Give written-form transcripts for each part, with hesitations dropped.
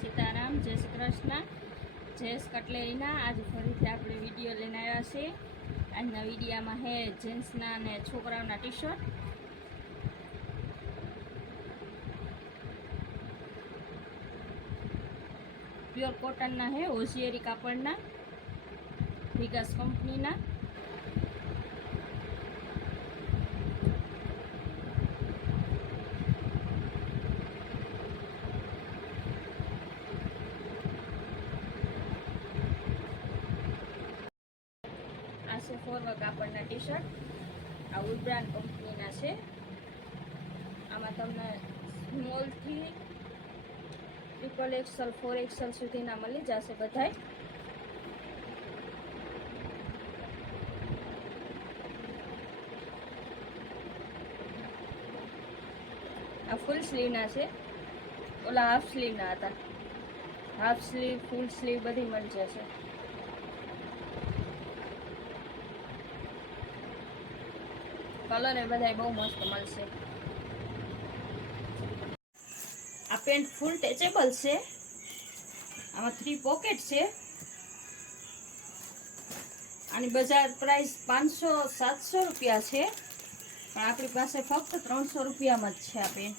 સીતારામ, જય શ્રી કૃષ્ણ, જયેશ કટલેરીના આજે ફરીથી આપણે વિડીયો લઈને આવ્યા છીએ. આજના વિડીયામાં હે જેન્ટ્સના અને છોકરાઓના ટી શર્ટ. પ્યોર કોટનના હે, હોશિયારી કાપડના, વિકાસ કંપનીના. આ છે ફોરવર કાપડના ટી શર્ટ. આ ઉડબ્રાન્ડ કંપનીના છે. આમાં તમને સ્મોલથી XXL 4XL સુધીના મળી જશે બધાય. આ ફૂલ સ્લીવના છે, ઓલા હાફ સ્લીવના હતા. હાફ સ્લીવ, ફૂલ સ્લીવ બધી મળી જશે. કલર એ બધા બહુ મસ્ત મળશે. આ પેન્ટ ફૂલ ટેચેબલ છે. આમાં 3 પોકેટ છે. આની બજાર પ્રાઇસ 500-700 રૂપિયા છે, પણ આપણી પાસે ફક્ત 300 રૂપિયામાં જ છે આ પેન્ટ.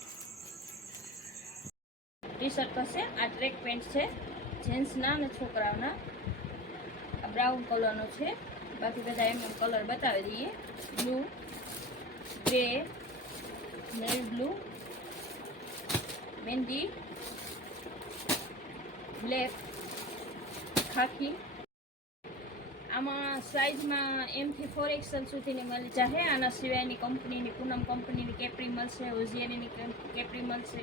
ટી શર્ટ પાસે આ ટ્રેક પેન્ટ છે, જેન્ટ્સના અને છોકરાઓના. આ બ્રાઉન કલરનો છે. બાકી બધા એમ કલર બતાવી દઈએ. બ્લુ, ગ્રે, નેવી બ્લુ, મહેંદી, બ્લેક, ખાકી. આમાં સાઇઝમાં M થી 4XL સુધીની મળી જશે. આના સિવાયની કંપનીની, પૂનમ કંપનીની કેપરી મળશે, હોશિયારીની કેપરી મળશે.